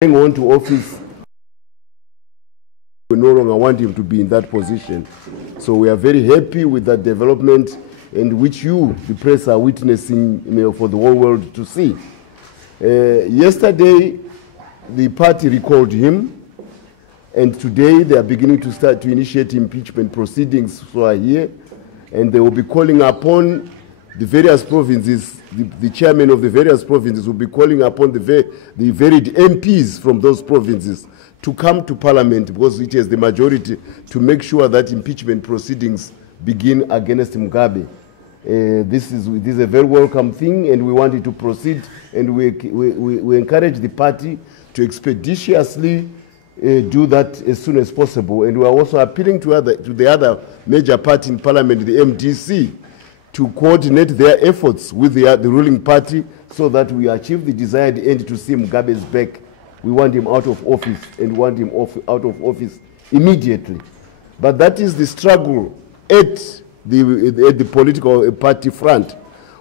going on to office, we no longer want him to be in that position. So we are very happy with that development, and which you, the press, are witnessing, for the whole world to see. Yesterday, the party recalled him, and today they are beginning to start to initiate impeachment proceedings. So are here, and they will be calling upon the various provinces. The chairman of the various provinces will be calling upon the varied MPs from those provinces to come to Parliament, because it has the majority, to make sure that impeachment proceedings begin against Mugabe. This is a very welcome thing, and we want it to proceed, and we encourage the party to expeditiously do that as soon as possible. And we are also appealing to the other major party in Parliament, the MDC, to coordinate their efforts with the ruling party so that we achieve the desired end to see Mugabe's back. We want him out of office, and want him out of office immediately. But that is the struggle at the political party front.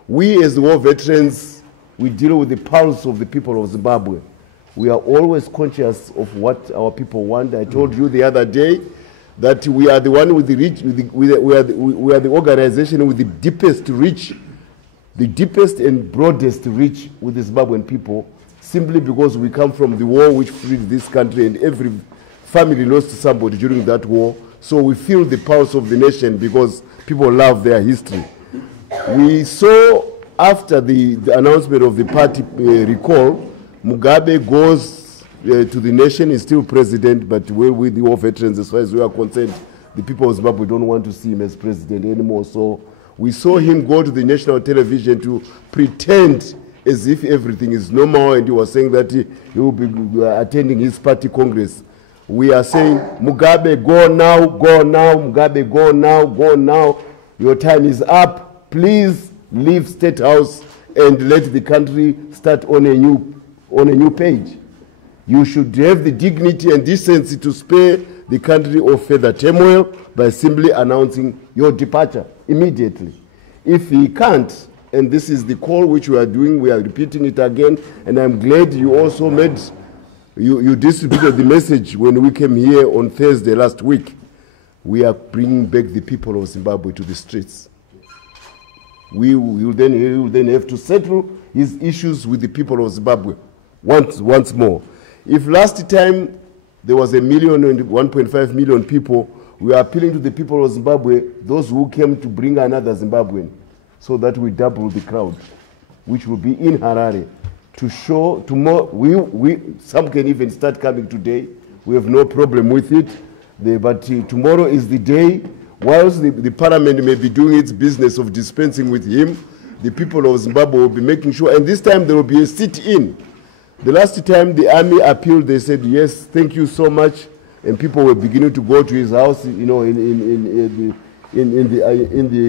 We as the war veterans, we deal with the pulse of the people of Zimbabwe. We are always conscious of what our people want. I told you the other day that we are the one with the reach, we are the organization with the deepest reach, the deepest and broadest reach with the Zimbabwean people, simply because we come from the war which freed this country, and every family lost somebody during that war. So we feel the pulse of the nation because people love their history. We saw after the announcement of the party recall, Mugabe goes to the nation, is still president, but we're with the war veterans, as far as we are concerned, the people of Zimbabwe don't want to see him as president anymore. So we saw him go to the national television to pretend as if everything is normal, and he was saying that he will be attending his party congress. We are saying, Mugabe, go now, go now, Mugabe, go now, go now. Your time is up. Please leave State House and let the country start on a new page. You should have the dignity and decency to spare the country of further turmoil by simply announcing your departure immediately. If he can't, and this is the call which we are doing, we are repeating it again, and I'm glad you also you distributed the message when we came here on Thursday last week. We are bringing back the people of Zimbabwe to the streets. He will then have to settle his issues with the people of Zimbabwe once more. If last time there was 1 million and 1.5 million people, we are appealing to the people of Zimbabwe, those who came to bring another Zimbabwean, so that we double the crowd, which will be in Harare, to show tomorrow. Some can even start coming today. We have no problem with it. But tomorrow is the day. Whilst the parliament may be doing its business of dispensing with him, the people of Zimbabwe will be making sure, and this time there will be a sit-in. The last time the army appealed, they said, yes, thank you so much, and people were beginning to go to his house, in the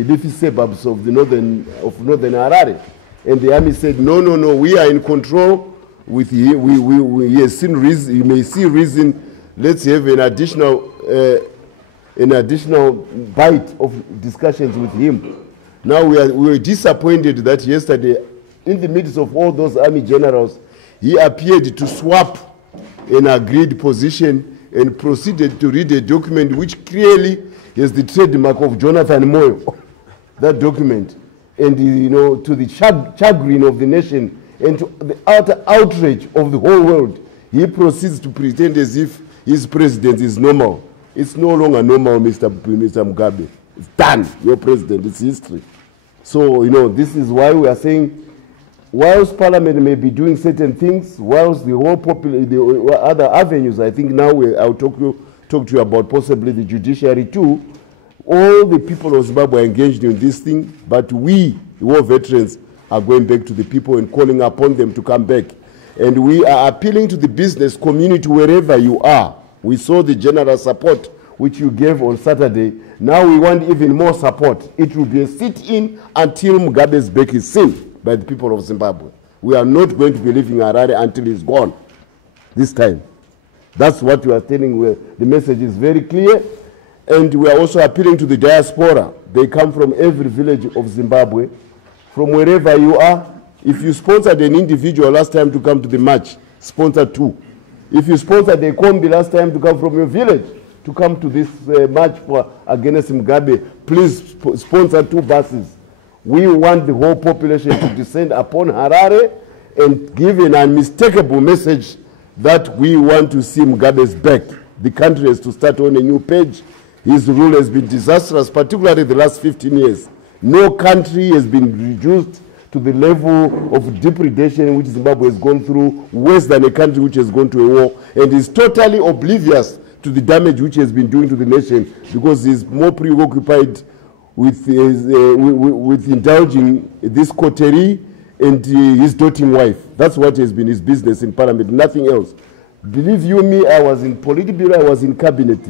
leafy suburbs of northern Harare. And the army said, no, we are in control with him. He has seen reason, he may see reason, let's have an additional bite of discussions with him. Now we were disappointed that yesterday, in the midst of all those army generals, he appeared to swap an agreed position and proceeded to read a document which clearly is the trademark of Jonathan Moyo, that document. And to the chagrin of the nation and to the utter outrage of the whole world, he proceeds to pretend as if his president is normal. It's no longer normal, Mr. Mugabe. It's done. Your president, it's history. So, this is why we are saying, whilst Parliament may be doing certain things, whilst the whole the other avenues, I think now I'll talk to you about possibly the judiciary too. All the people of Zimbabwe are engaged in this thing, but we, the war veterans, are going back to the people and calling upon them to come back. And we are appealing to the business community wherever you are. We saw the general support which you gave on Saturday. Now we want even more support. It will be a sit-in until Mugabe's back is seen by the people of Zimbabwe. We are not going to be leaving Harare until he's gone this time. That's what we are telling. The message is very clear. And we are also appealing to the diaspora. They come from every village of Zimbabwe. From wherever you are, if you sponsored an individual last time to come to the march, sponsor 2. If you sponsored a combi last time to come from your village to come to this march for against Mugabe, please sponsor 2 buses. We want the whole population to descend upon Harare and give an unmistakable message that we want to see Mugabe's back. The country has to start on a new page. His rule has been disastrous, particularly the last 15 years. No country has been reduced to the level of depredation which Zimbabwe has gone through, worse than a country which has gone to a war, and is totally oblivious to the damage which has been doing to the nation, because he's more preoccupied with indulging this coterie and his doting wife. That's what has been his business in parliament, nothing else. Believe you me, I was in Politburo, I was in cabinet.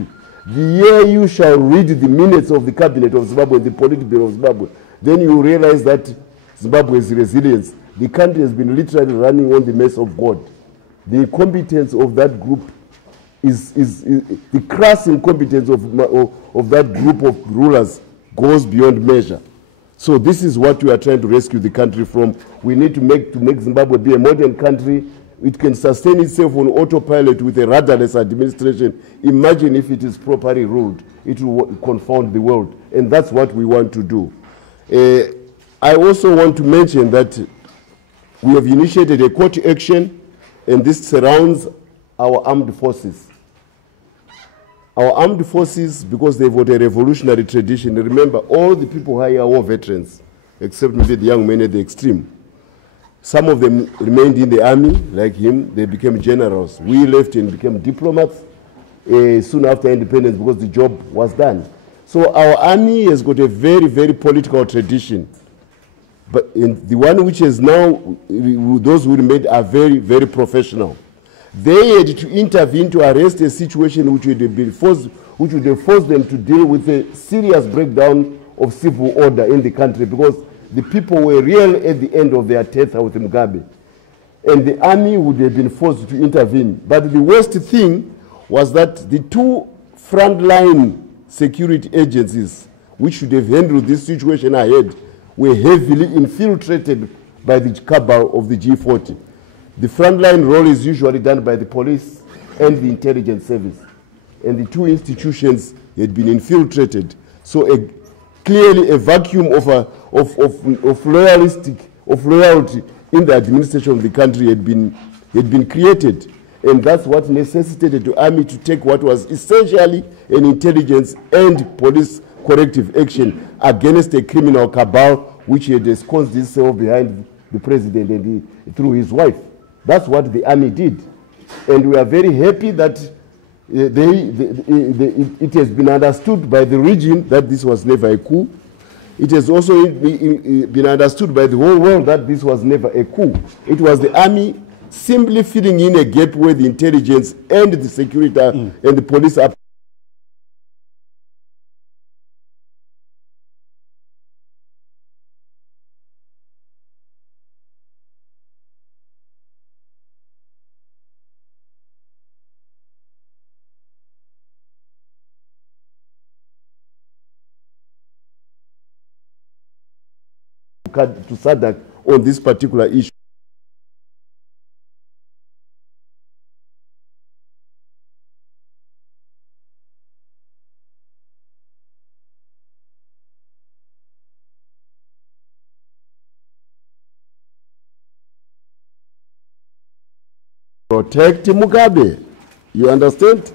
The year you shall read the minutes of the cabinet of Zimbabwe, the Politburo of Zimbabwe, then you realize that Zimbabwe's resilience, the country has been literally running on the mess of God. The incompetence of that group is the crass incompetence of that group of rulers goes beyond measure. So this is what we are trying to rescue the country from. We need to make Zimbabwe be a modern country. It can sustain itself on autopilot with a rudderless administration. Imagine if it is properly ruled. It will confound the world. And that's what we want to do. I also want to mention that we have initiated a court action, and this surrounds our armed forces. Our armed forces, because they've got a revolutionary tradition. Remember, all the people who are war veterans, except maybe the young men at the extreme. Some of them remained in the army, like him. They became generals. We left and became diplomats soon after independence because the job was done. So our army has got a very, very political tradition. But in the one which is now, those who remained are very, very professional. They had to intervene to arrest a situation which would have forced them to deal with a serious breakdown of civil order in the country, because the people were real at the end of their tether with Mugabe. And the army would have been forced to intervene. But the worst thing was that the 2 frontline security agencies which should have handled this situation ahead were heavily infiltrated by the cabal of the G40. The frontline role is usually done by the police and the intelligence service. And the 2 institutions had been infiltrated. So clearly a vacuum of loyalty in the administration of the country had been created. And that's what necessitated the army to take what was essentially an intelligence and police corrective action against a criminal cabal which had ensconced itself behind the president and through his wife. That's what the army did. And we are very happy that it has been understood by the region that this was never a coup. It has also been understood by the whole world that this was never a coup. It was the army simply filling in a gap where the intelligence and the security and the police are. To SADC on this particular issue. Protect Mugabe. You understand?